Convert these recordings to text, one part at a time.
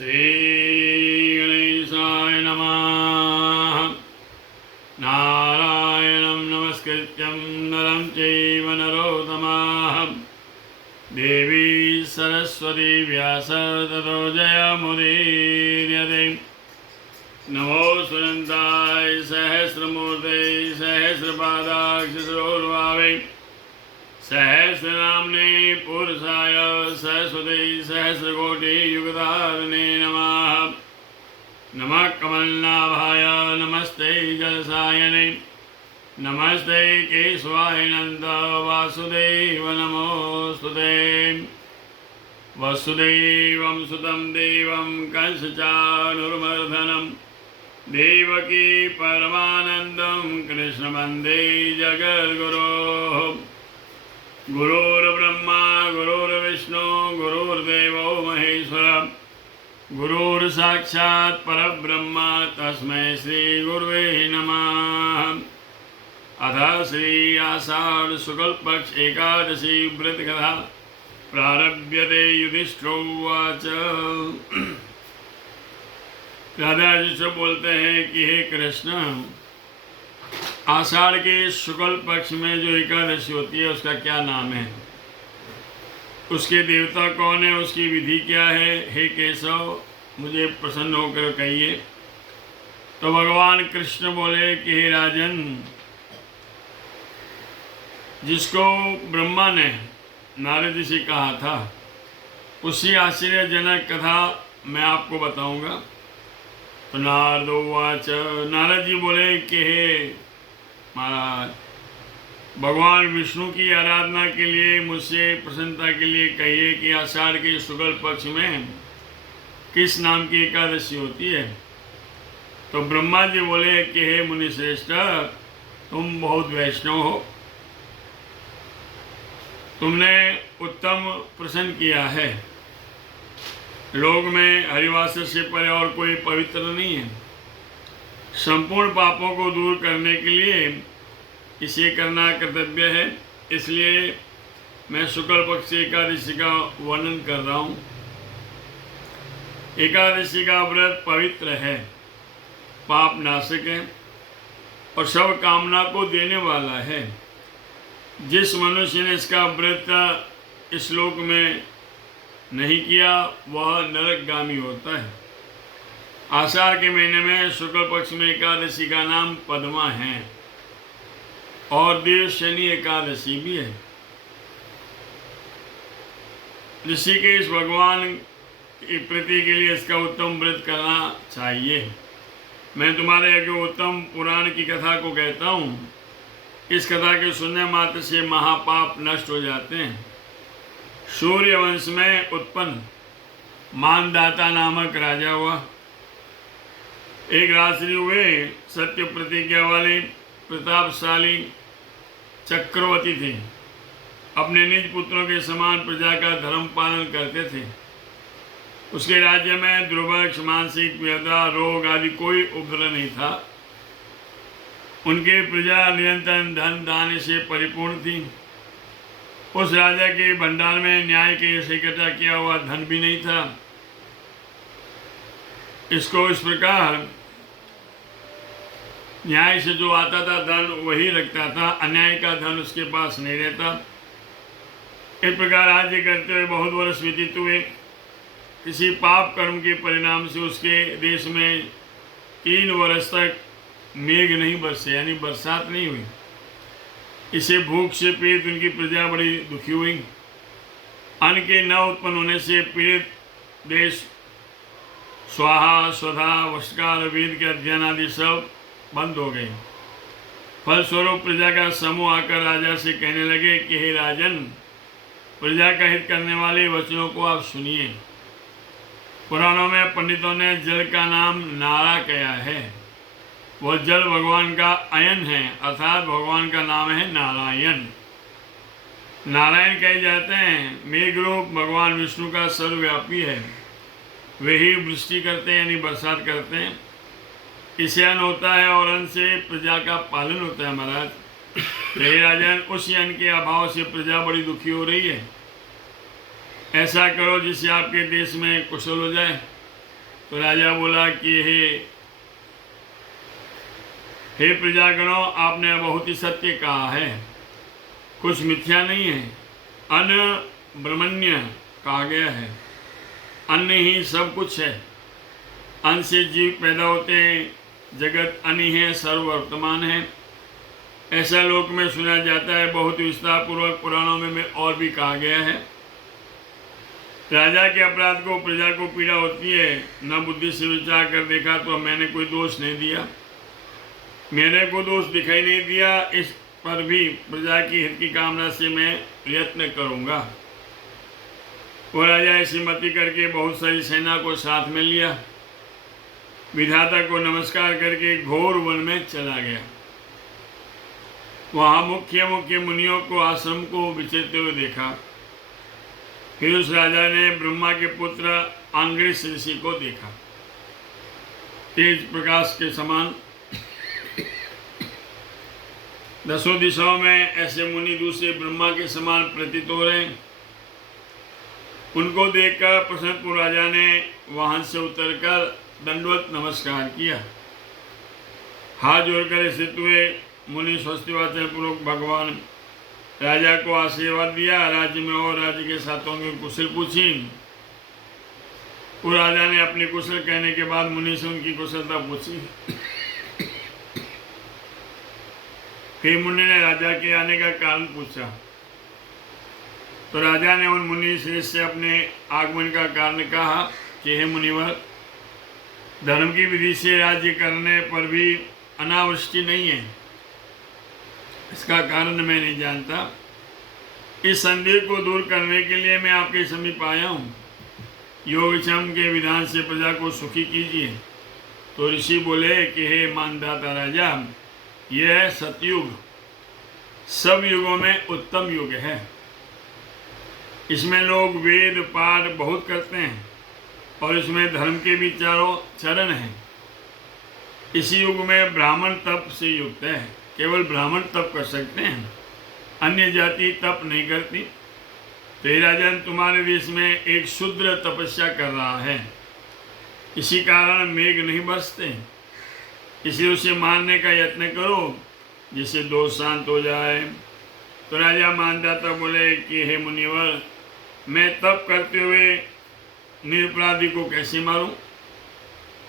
श्रीगणेशाय नमः। नारायणं नमस्कृत्यं नरं चैव नरोत्तमः देवी सरस्वती व्यास ततो जयमुदीरयते। नमो सुनन्ताय सहस्रमूर्ते सहस्रपादाक्षरोर्भावे सहस्रनाम्ने पुरुषाय सरस्वती सहस्रकोटियुगधारिणे नमः। नमः कमलनाभाय नमस्ते जलसायने नमस्ते केशवाय नन्द वासुदेव नमोस्तुते। वसुदेवं सुतं देवं कंसचाणूरमर्दनं देवकी परमानन्दं कृष्णवन्दे जगद्गुरोः। गुरुर्ब्रह्मा गुरुर्विष्णु गुरुर्देवो महेश्वर गुरुर्साक्षात् परब्रह्म तस्मै श्रीगुरुवे नमः। अथ श्री आषाढ़ शुक्ल पक्ष एकादशी व्रत कथा प्रारभ्यते। युधिष्ठिरोवाच। राधा जी बोलते हैं कि हे कृष्ण, आषाढ़ के शुक्ल पक्ष में जो एकादशी होती है उसका क्या नाम है, उसके देवता कौन है, उसकी विधि क्या है। हे केशव, मुझे प्रसन्न होकर कहिए। तो भगवान कृष्ण बोले कि हे राजन, जिसको ब्रह्मा ने नारद जी से कहा था उसी आश्चर्यजनक कथा मैं आपको बताऊंगा। तो नारदोवाच। नारद जी बोले कि हे महाराज, भगवान विष्णु की आराधना के लिए मुझसे प्रसन्नता के लिए कहिए कि आषाढ़ के शुक्ल पक्ष में किस नाम की एकादशी होती है। तो ब्रह्मा जी बोले कि हे मुनिश्रेष्ठ, तुम बहुत वैष्णव हो, तुमने उत्तम प्रश्न किया है। लोक में हरिवासर से परे और कोई पवित्र नहीं है। संपूर्ण पापों को दूर करने के लिए इसे करना कर्तव्य है। इसलिए मैं शुक्ल पक्ष एकादशी का वर्णन कर रहा हूँ। एकादशी का व्रत पवित्र है, पाप नाशक है और सब कामना को देने वाला है। जिस मनुष्य ने इसका व्रत इस लोक में नहीं किया वह नरकगामी होता है। आषाढ़ के महीने में शुक्ल पक्ष में एकादशी का नाम पद्मा है और देव शनि एकादशी भी है। ऋषिकेश भगवान की प्रीति के लिए इसका उत्तम व्रत करना चाहिए। मैं तुम्हारे आगे उत्तम पुराण की कथा को कहता हूँ। इस कथा के सुनने मात्र से महापाप नष्ट हो जाते हैं। सूर्य वंश में उत्पन्न मानदाता नामक राजा हुआ। एक रात्रि हुए सत्य प्रतिज्ञा वाले प्रतापशाली चक्रवर्ती थे। अपने निज पुत्रों के समान प्रजा का धर्म पालन करते थे। उसके राज्य में दुर्भिक्ष, मानसिक व्यथा, रोग आदि कोई उपद्रव नहीं था। उनके प्रजा निरंतर धन धान्य से परिपूर्ण थी। उस राजा के भंडार में न्याय के से इकट्ठा किया हुआ धन भी नहीं था। इसको इस प्रकार न्याय से जो आता था धन वही रखता था, अन्याय का धन उसके पास नहीं रहता। इस प्रकार राज्य करते हुए बहुत वर्ष व्यतीत हुए। किसी पाप कर्म के परिणाम से उसके देश में 3 वर्ष तक मेघ नहीं बरसे, यानी बरसात नहीं हुई। इसे भूख से पीड़ित उनकी प्रजा बड़ी दुखी हुई। अन्न के न उत्पन्न होने से पीड़ित देश स्वाहा स्वधा वस्कार वेद के अध्ययन आदि सब बंद हो गए। फलस्वरूप प्रजा का समूह आकर राजा से कहने लगे कि हे राजन, प्रजा का हित करने वाले वचनों को आप सुनिए। पुराणों में पंडितों ने जल का नाम नारा कहा है। वह जल भगवान का अयन है, अर्थात भगवान का नाम है नारायण। नारायण कहे जाते हैं। मेघ रूप भगवान विष्णु का सर्वव्यापी है। वे ही वृष्टि करते हैं, यानी बरसात करते हैं। इससे अन्न होता है और अन्न से प्रजा का पालन होता है। महाराज, हे राजन, उसी अन्न के अभाव से प्रजा बड़ी दुखी हो रही है। ऐसा करो जिससे आपके देश में कुशल हो जाए। तो राजा बोला कि हे प्रजागणों, आपने बहुत ही सत्य कहा है, कुछ मिथ्या नहीं है। अन्न ब्रह्मण्य कहा गया है, अन्न ही सब कुछ है। अन्न से जीव पैदा होते हैं, जगत अन्न ही है, सर्ववर्तमान है। ऐसा लोक में सुना जाता है, बहुत विस्तार पूर्वक पुराणों में और भी कहा गया है। राजा के अपराध को प्रजा को पीड़ा होती है, न बुद्धि से विचार कर देखा तो मैंने कोई दोष नहीं दिया, मैंने को दोष दिखाई नहीं दिया। इस पर भी प्रजा की हित की कामना से मैं प्रयत्न करूंगा। वो राजा ऐसी मति करके बहुत सारी सेना को साथ में लिया, विधाता को नमस्कार करके घोर वन में चला गया। वहाँ मुख्य मुख्य मुनियों को आश्रम को विचरते हुए देखा। फिर उस राजा ने ब्रह्मा के पुत्र अंग्रिस ऋषि को देखा, तेज प्रकाश के समान। दसों दिशाओं में ऐसे मुनि दूसरे ब्रह्मा के समान प्रतीत हो रहे। उनको देखकर प्रसन्न राजा ने वाहन से उतरकर दंडवत नमस्कार किया, हाथ जोड़कर स्थित हुए। मुनि स्वस्तिवाचन पूर्वक भगवान राजा को आशीर्वाद दिया। राज्य में और राज्य के साथों की कुशल पूछी। वो राजा ने अपनी कुशल कहने के बाद मुनि से उनकी कुशलता पूछी। फिर मुनि ने राजा के आने का कारण पूछा, तो राजा ने उन मुनि श्रेष्ठ से अपने आगमन का कारण कहा कि हे मुनिवर, धर्म की विधि से राज्य करने पर भी अनावृष्टि नहीं है, इसका कारण मैं नहीं जानता। इस संदेह को दूर करने के लिए मैं आपके समीप आया हूँ। योगक्षेम के विधान से प्रजा को सुखी कीजिए। तो ऋषि बोले कि हे मानदाता राजा, यह है सतयुग, सब युगों में उत्तम युग है। इसमें लोग वेद पाठ बहुत करते हैं और इसमें धर्म के भी चारों चरण हैं। इसी युग में ब्राह्मण तप से युक्त है, केवल ब्राह्मण तप कर सकते हैं, अन्य जाति तप नहीं करती। तो हे राजन, तुम्हारे देश में एक शूद्र तपस्या कर रहा है, इसी कारण मेघ नहीं बरसते। इसलिए उसे मारने का यत्न करो जिससे दोष शांत हो जाए। तो राजा मानदाता बोले कि हे मुनिवर, मैं तप करते हुए निरपराधी को कैसे मारूं?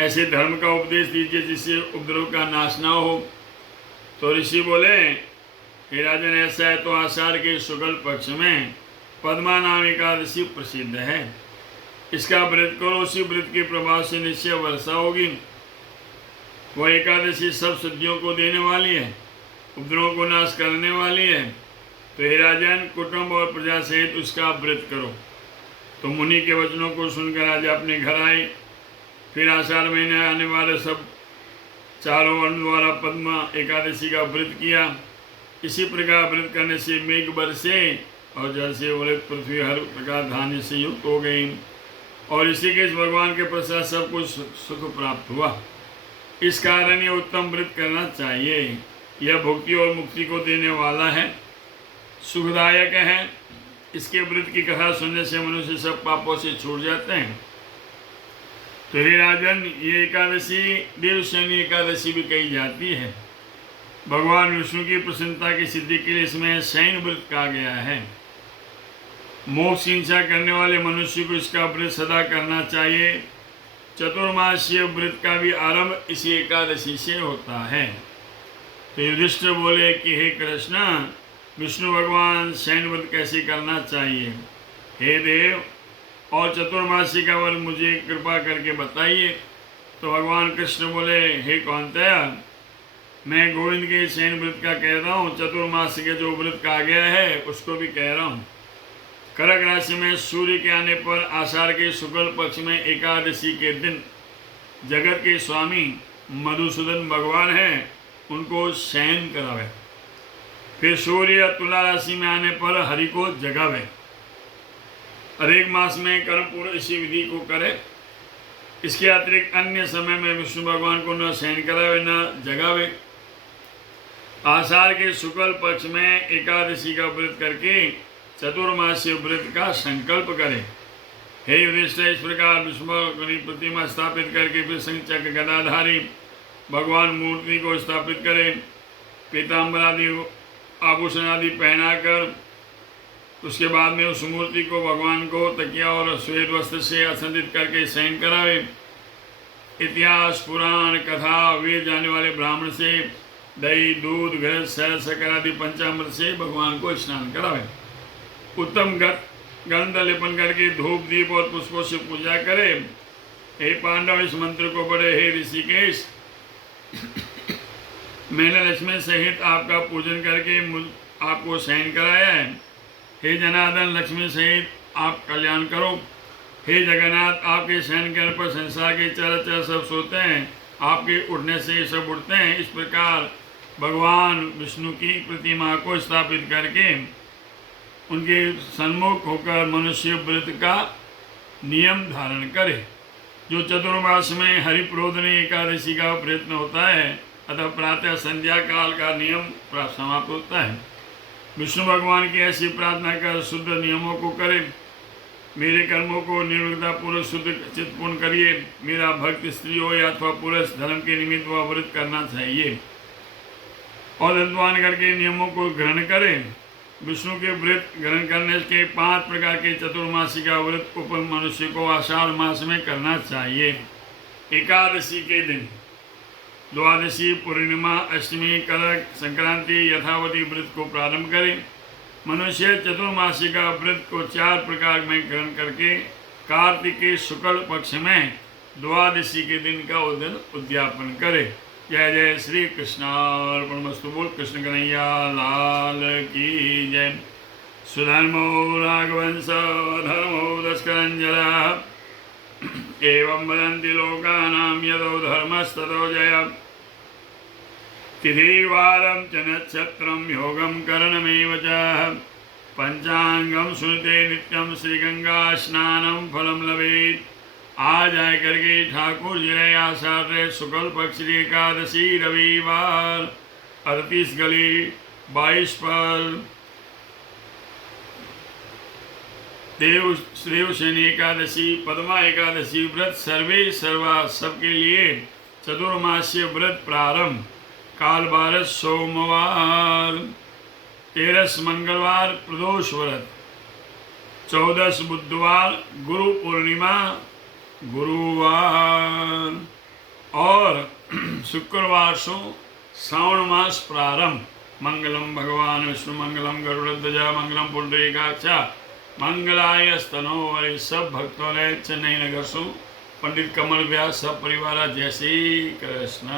ऐसे धर्म का उपदेश दीजिए जिससे उपद्रव का नाश ना हो। तो ऋषि बोले, हे राजन, ऐसा है तो आषाढ़ के शुक्ल पक्ष में पद्मा नाम एकादशी प्रसिद्ध है, इसका व्रत करो। उसी व्रत के प्रभाव से निश्चय वर्षा होगी। वह एकादशी सब सिद्धियों को देने वाली है, उपद्रवों को नाश करने वाली है। तो हे राजन, कुटुंब और प्रजा सहित उसका व्रत करो। तो मुनि के वचनों को सुनकर राजा अपने घर आए। फिर आषाढ़ महीने आने वाले सब चारों वर्ण द्वारा पद्मा एकादशी का व्रत किया। इसी प्रकार व्रत करने से मेघ बरसे और जल से उलट पृथ्वी हर प्रकार धान्य से युक्त हो गई, और इसी के भगवान के प्रसाद सब कुछ सुख प्राप्त हुआ। इस कारण ये उत्तम व्रत करना चाहिए। यह भक्ति और मुक्ति को देने वाला है, सुखदायक है। इसके व्रत की कथा सुनने से मनुष्य सब पापों से छूट जाते हैं। तो हे राजन, ये एकादशी देवशयनी एकादशी भी कही जाती है। भगवान विष्णु की प्रसन्नता की सिद्धि के लिए इसमें शयन व्रत कहा गया है। मोक्ष की इच्छा करने वाले मनुष्य को इसका व्रत सदा करना चाहिए। चतुर्मासीय व्रत का भी आरंभ इसी एकादशी से होता है। तो युधिष्ठिर बोले कि हे कृष्ण, विष्णु भगवान शयन व्रत कैसे करना चाहिए? हे देव, और चतुर्मासी का व्रत मुझे कृपा करके बताइए। तो भगवान कृष्ण बोले, हे कौन्तेय, मैं गोविंद के शयन व्रत का कह रहा हूँ, चतुर्मासी के जो व्रत कहा गया है उसको भी कह रहा हूँ। कर्क राशि में सूर्य के आने पर आषाढ़ के शुक्ल पक्ष में एकादशी के दिन जगत के स्वामी मधुसूदन भगवान हैं, उनको शयन करावे। फिर सूर्य तुला राशि में आने पर हरि को जगावे। हर एक मास में कर्म पूर्ण इसी विधि को करे। इसके अतिरिक्त अन्य समय में विष्णु भगवान को न शयन करावे न जगावे। आषाढ़ के शुक्ल पक्ष में एकादशी का व्रत करके चतुर्मासीय व्रत का संकल्प करें। हे युधिष्ठिर, इस प्रकार विष्णु की प्रतिमा स्थापित करके फिर संचक गदाधारी भगवान मूर्ति को स्थापित करे, पीताम्बर आदि आभूषण आदि पहनाकर उसके बाद में उस मूर्ति को भगवान को तकिया और श्वेत वस्त्र से आच्छादित करके शयन करावे। इतिहास, पुराण, कथा, वेद जानने वाले ब्राह्मण से दही, दूध, घृत, शहद, शक्कर आदि पंचामृत से भगवान को स्नान करावे। उत्तम गंध लेपन करके धूप, दीप और पुष्पों से पूजा करे। हे पांडव, इस मंत्र को पढ़े। हे ऋषिकेश, मैंने लक्ष्मी सहित आपका पूजन करके आपको शयन कराया है। हे जनार्दन, लक्ष्मी सहित आप कल्याण करो। हे जगन्नाथ, आपके शयन करने पर संसार के चराचर सब सोते हैं, आपके उठने से सब उठते हैं। इस प्रकार भगवान विष्णु की प्रतिमा को स्थापित करके उनके सन्मुख होकर मनुष्य व्रत का नियम धारण करे। जो चतुर्मास में हरिप्रोधनी एकादशी का प्रयत्न होता है, अतः प्रातः संध्या काल का नियम समाप्त होता है। विष्णु भगवान की ऐसी प्रार्थना कर शुद्ध नियमों को करे। मेरे कर्मों को निर्विघ्नता पूर्वक शुद्ध चित्तपूर्ण करिए। मेरा भक्त स्त्री हो या अथवा पुरुष, धर्म के निमित्त वह व्रत करना चाहिए और दंतवान करके नियमों को ग्रहण करें। विष्णु के व्रत ग्रहण करने के 5 प्रकार के चतुर्मासी का व्रत ऊपर मनुष्य को आषाढ़ मास में करना चाहिए। एकादशी के दिन द्वादशी, पूर्णिमा, अष्टमी, कलक, संक्रांति यथावधि व्रत को प्रारंभ करें। मनुष्य चतुर्मासी का व्रत को 4 प्रकार में ग्रहण करके कार्तिक के शुक्ल पक्ष में द्वादशी के दिन का उद्यापन करे। जय जय श्री कृष्णार्पणमस्तु। बोल कृष्ण कन्हैया लाल की जय। सुधर्मो राघवंश धर्मो दशकरंजन एवं वदन्ति लोकानां यदो धर्मस्ततो जय। तिथिवारं च नक्षत्रं योगं करणमेव च पंचांगम सुनते नित्यं श्रीगंगा स्नानं फलं लभेत्। आज आए करके ठाकुर जी ने आषाढ़ शुक्ल पक्ष एकादशी रविवार 38 गली 22 पर देवशयनी एकादशी, पद्मा एकादशी व्रत सर्वे सर्वा सबके लिए चतुर्मासीय व्रत प्रारंभ। काल 12 सोमवार, 13 मंगलवार प्रदोष व्रत, 14 बुधवार गुरु पूर्णिमा गुरुवार और शुक्रवार से श्रावण मास प्रारंभ। मंगलम भगवान विष्णु मंगलम गरुड़ध्वजा मंगलम पुंडरीकाक्षा मंगलाय स्तनो। और सब भक्तों ने चेन्नई नगर से पंडित कमल व्यास सब परिवार जय श्री कृष्ण।